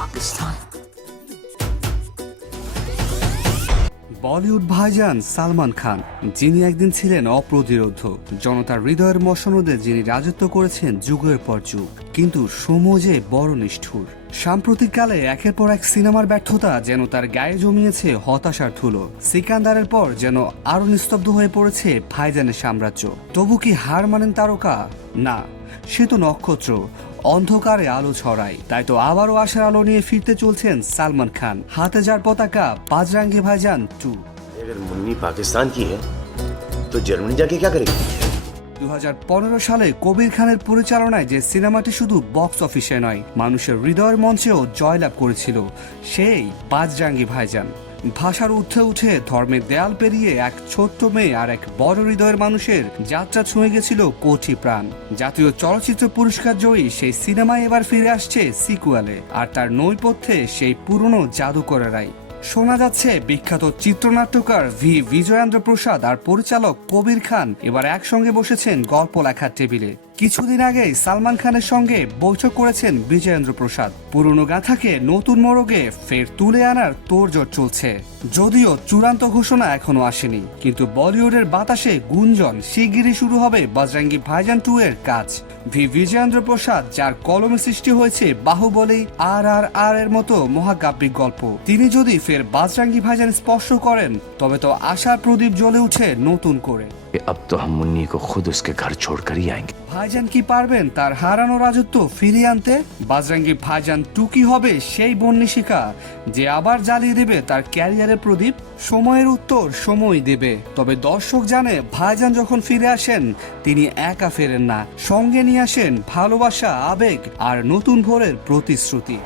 पाकिस्तान। বলিউড ভাইজান সালমান খান, যিনি একদিন ছিলেন অপ্রতিরোধ্য, জনতার হৃদয়ের মসনদে যিনি রাজত্ব করেছেন যুগের পর যুগ, কিন্তু সময় যে বড় নিষ্ঠুর। সাম্প্রতিককালে একের পর এক সিনেমার ব্যর্থতা যেন তার গায়ে জমিয়েছে হতাশার ধুলো। সিকান্দারের পর যেন আরো নিস্তব্ধ হয়ে পড়েছে ভাইজানের সাম্রাজ্য। তবু কি হার মানেন তারকা? না, সে তো নক্ষত্র, অন্ধকারে আলো ছড়ায়। তাই তো আবারও আশার আলো নিয়ে ফিরতে চলছেন সালমান খান। হাতে যার পতাকা বাজরাঙ্গি ভাইজান 2। अगर मुन्नी पाकिस्तान की है तो जर्मनी जाके क्या करेगी? 2015 সালে কবির খানের পরিচালনায় যে সিনেমাটি শুধু বক্স অফিসে নয়, মানুষের হৃদয়ের মঞ্চেও জয়লাভ করেছিল, সেই বাজরাঙ্গি ভাইজান। ভাষার ঊর্ধ্বে উঠে ধর্মের দেয়াল পেরিয়ে এক ছোট্ট মেয়ে আর এক বড় হৃদয়ের মানুষের যাত্রা ছুঁয়ে গেছিল কোটি প্রাণ। জাতীয় চলচ্চিত্র পুরস্কার জয়ী সেই সিনেমায় এবার ফিরে আসছে সিকুয়ালে, আর তার নৈপথ্যে সেই পুরনো জাদুকরেরাই। শোনা যাচ্ছে বিখ্যাত চিত্রনাট্যকার বিজয়েন্দ্র প্রসাদ আর পরিচালক কবির খান এবার একসঙ্গে বসেছেন গল্প লেখার টেবিলে। কিছুদিন আগেই সালমান খানের সঙ্গে বৈঠক করেছেন বিজয়েন্দ্র প্রসাদ। পুরনো গাথাকে নতুন মোড়কে ফের তুলে আনার তোড়জোড় চলছে। যদিও চূড়ান্ত ঘোষণা এখনো আসেনি, কিন্তু বলিউডের বাতাসে গুঞ্জন শিগগিরই শুরু হবে বজরঙ্গি ভাইজান 2 এর কাজ। বিজয়েন্দ্র প্রসাদ, যার কলমে সৃষ্টি হয়েছে বাহুবলী RRR এর মতো মহাকাব্যিক গল্প, তিনি যদি ফের বজরঙ্গি ভাইজান স্পর্শ করেন, তবে তো আশার প্রদীপ জ্বলে উঠে নতুন করে। अब तो हम मुन्नी को खुद उसके घर छोड़कर ही आएंगे। ভাইজান কি পারবেন তার হারানো রাজত্ব ফিরিয়ে আনতে? বজরঙ্গি ভাইজান 2 কি হবে সেই বন্যিশিকা যে আবার জ্বালিয়ে দেবে তার ক্যারিয়ারের প্রদীপ? সময়ের উত্তর সময় দেবে। তবে দর্শক জানে, ভাইজান যখন ফিরে আসেন, তিনি একা ফেরেন না, সঙ্গে নিয়ে আসেন ভালোবাসা, আবেগ আর নতুন ভোরের প্রতিশ্রুতি।